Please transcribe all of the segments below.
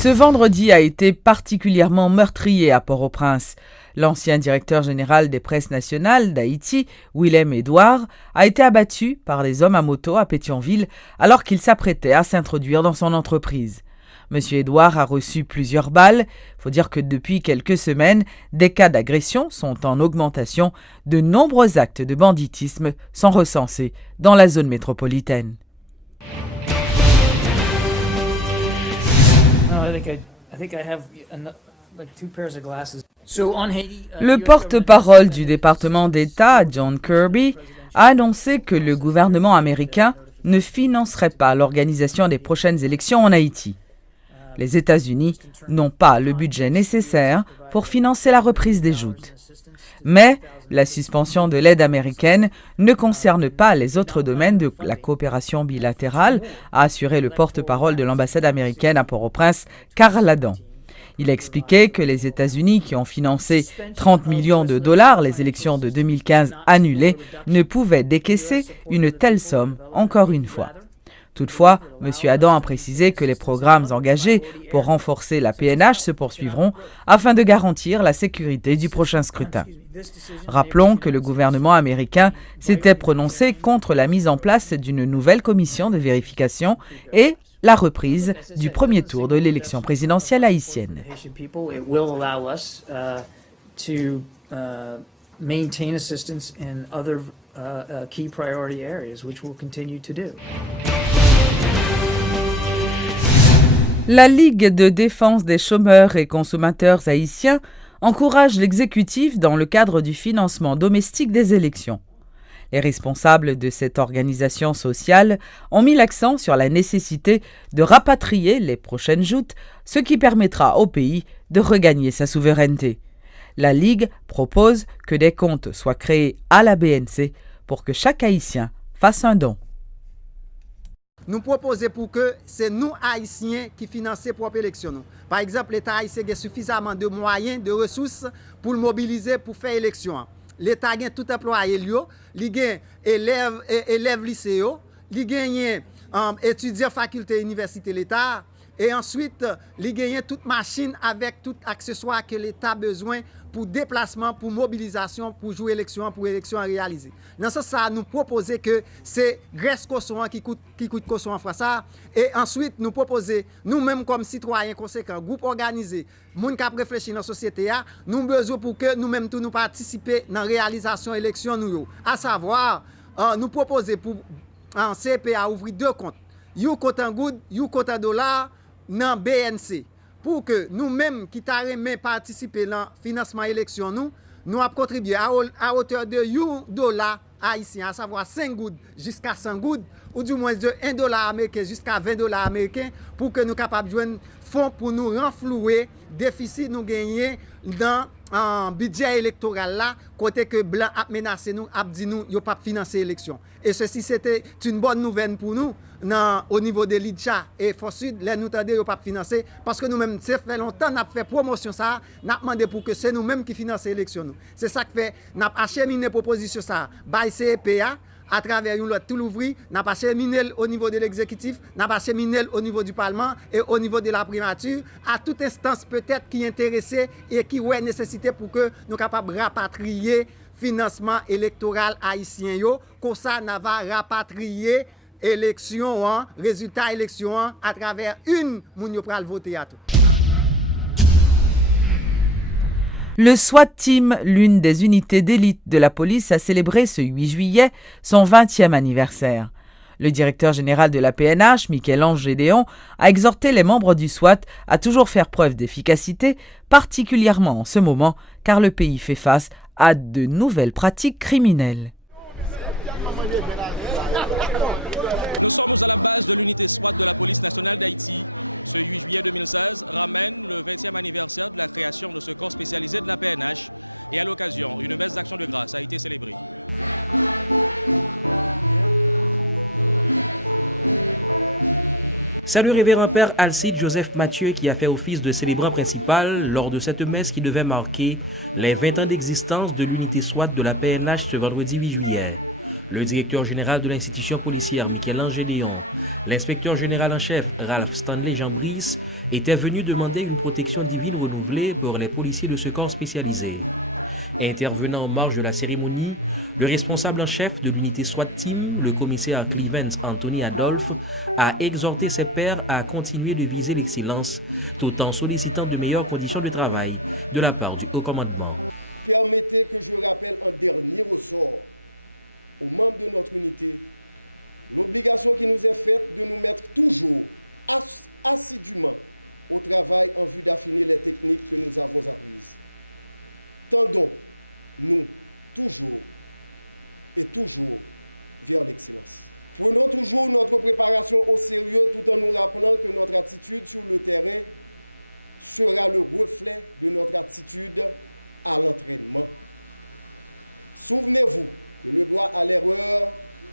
Ce vendredi a été particulièrement meurtrier à Port-au-Prince. L'ancien directeur général des presses nationales d'Haïti, Willem Edouard, a été abattu par des hommes à moto à Pétionville alors qu'il s'apprêtait à s'introduire dans son entreprise. Monsieur Edouard a reçu plusieurs balles. Il faut dire que depuis quelques semaines, des cas d'agression sont en augmentation. De nombreux actes de banditisme sont recensés dans la zone métropolitaine. Le porte-parole du département d'État, John Kirby, a annoncé que le gouvernement américain ne financerait pas l'organisation des prochaines élections en Haïti. Les États-Unis n'ont pas le budget nécessaire pour financer la reprise des joutes. Mais la suspension de l'aide américaine ne concerne pas les autres domaines de la coopération bilatérale, a assuré le porte-parole de l'ambassade américaine à Port-au-Prince, Karl Adam. Il a expliqué que les États-Unis, qui ont financé 30 millions de dollars les élections de 2015 annulées, ne pouvaient décaisser une telle somme encore une fois. Toutefois, M. Adam a précisé que les programmes engagés pour renforcer la PNH se poursuivront afin de garantir la sécurité du prochain scrutin. Rappelons que le gouvernement américain s'était prononcé contre la mise en place d'une nouvelle commission de vérification et la reprise du premier tour de l'élection présidentielle haïtienne. La Ligue de défense des chômeurs et consommateurs haïtiens encourage l'exécutif dans le cadre du financement domestique des élections. Les responsables de cette organisation sociale ont mis l'accent sur la nécessité de rapatrier les prochaines joutes, ce qui permettra au pays de regagner sa souveraineté. La Ligue propose que des comptes soient créés à la BNC pour que chaque Haïtien fasse un don. Nous proposons pour que c'est nous Haïtiens qui finançons propre élection. Par exemple, l'État haïtien a suffisamment de moyens, de ressources pour le mobiliser pour faire élection. L'État a tout employé, il a élèves lycéens, il a étudiants faculté université l'État et ensuite il a toute machine avec tout accessoire que l'État a besoin pour déplacement, pour mobilisation, pour jouer élection, pour élection réalisée. Dans ce sens, nous proposons que c'est Grèce Kosoan qui coûte Kosoan France. Et ensuite, nous proposons, nous-mêmes comme citoyens conséquents, groupe organisé, moun qui réfléchir dans la société, nous avons besoin pour que nous-mêmes nous participer dans la réalisation de l'élection. À savoir, nous proposons pour un CPA ouvrir 2 comptes. You compte en good, you compte en dollar dans BNC. Pour que nous-mêmes qui t'arrêtons participer dans le financement de l'élection, nous avons contribué à hauteur de $1 haïtien, à savoir 5 gouttes jusqu'à 100 gouttes, ou du moins de $1 américain jusqu'à $20 américains, pour que nous soyons capables de jouer fonds pour nous renflouer déficit nous gagner dans un budget électoral là, côté que Blanc a menacé nous, a dit nous, yo pas financer l'élection. Et ceci c'était une bonne nouvelle pour nous. Au niveau de l'IDCHA et Force Sud, les nous tendez pas financer parce que nous-mêmes, ça fait longtemps n'a fait promotion ça, n'a demandé pour que c'est nous-mêmes qui finançons l'élection. C'est ça que fait, n'a acheminé proposition ça, by CEPA à travers une loi tout l'ouvrir, n'a pas acheminé au niveau de l'exécutif, n'a pas acheminé au niveau du Parlement et au niveau de la primature, à toute instance peut-être qui est intéressée et qui a nécessité pour que nous capables de rapatrier financement électoral haïtien yo, comme ça n'a va rapatrier élection, résultat élection à travers une moun yo pral voter à tout. Le SWAT Team, l'une des unités d'élite de la police, a célébré ce 8 juillet son 20e anniversaire. Le directeur général de la PNH, Michel-Ange Gédéon, a exhorté les membres du SWAT à toujours faire preuve d'efficacité, particulièrement en ce moment, car le pays fait face à de nouvelles pratiques criminelles. Nous sommes à la base de l'unité SWAT de la police nationale d'Haïti. Ce 8 juillet 2016 ramène le 20e anniversaire de la création de ce corps spécialisé de la PNH. Et à l'occasion, une messe d'action de grâce a été célébrée. C'est le révérend père Alcide Joseph Mathieu qui a fait office de célébrant principal lors de cette messe qui devait marquer les 20 ans d'existence de l'unité SWAT de la PNH ce vendredi 8 juillet. le directeur général de l'institution policière, Michel-Ange Gédéon, l'inspecteur général en chef, Ralph Stanley Jean-Brice, étaient venus demander une protection divine renouvelée pour les policiers de ce corps spécialisé. Intervenant en marge de la cérémonie, le responsable en chef de l'unité SWAT Team, le commissaire Clemens Anthony Adolphe, a exhorté ses pairs à continuer de viser l'excellence tout en sollicitant de meilleures conditions de travail de la part du haut commandement. Permettez que je rappelle un dernier ressort aux membres de notre unité, l'obligation qui nous est faite de nous mettre toujours assidûment au travail en vue d'affiner les techniques que nous avons apprises. Tendons-nous toujours et toujours vers l'excellence. Prenons toujours notre préparation au sérieux tout en nous rappelant que notre attitude sur le terrain sera le reflet de notre attitude à l'entraînement. Souvenez-vous que le droit à l'erreur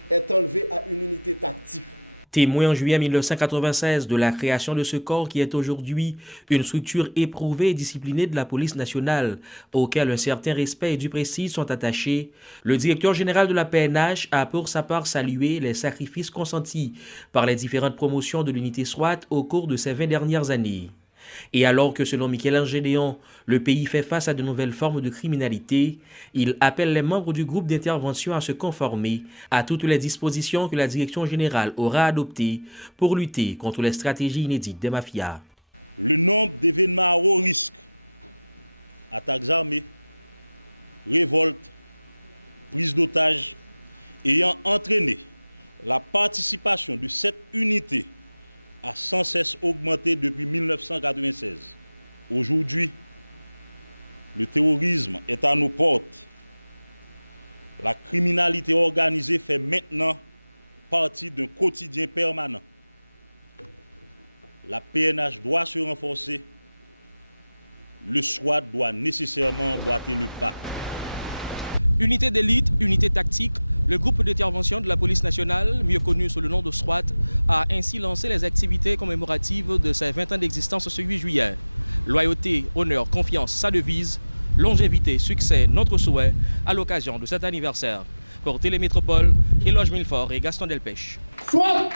est enlevé à une unité tactique. Témoin en juillet 1996 de la création de ce corps qui est aujourd'hui une structure éprouvée et disciplinée de la police nationale, auquel un certain respect et du prestige sont attachés, le directeur général de la PNH a pour sa part salué les sacrifices consentis par les différentes promotions de l'unité SWAT au cours de ces 20 dernières années. Et alors que selon Michel-Ange Gédéon, le pays fait face à de nouvelles formes de criminalité, il appelle les membres du groupe d'intervention à se conformer à toutes les dispositions que la direction générale aura adoptées pour lutter contre les stratégies inédites des mafias. Le nombre d'événements à haut risque, attaques armées, révoltes, prises d'otages, ayant entraîné la participation de cette unité a sans cesse augmenté depuis 1996. Aujourd'hui, le terrorisme est à nos portes. La criminalité organisée fait maintenant partie d'un quotidien permanent. La PNH doit se renforcer. Le SWAT doit nécessairement emboîter le pas. Unité d'élite, unité tactique, le groupe d'intervention de la police nationale, mieux connu sous le nom de SWAT, a ainsi lancé les activités commémoratives de ses 20 ans d'existence ce 8 juillet. Loyauté, honneur, confiance, sa devise, longévité, succès, notre souhait à l'occasion de cet anniversaire. Pour Télémétropole, Éloge Milfort et Gaston Delpech. SWAT!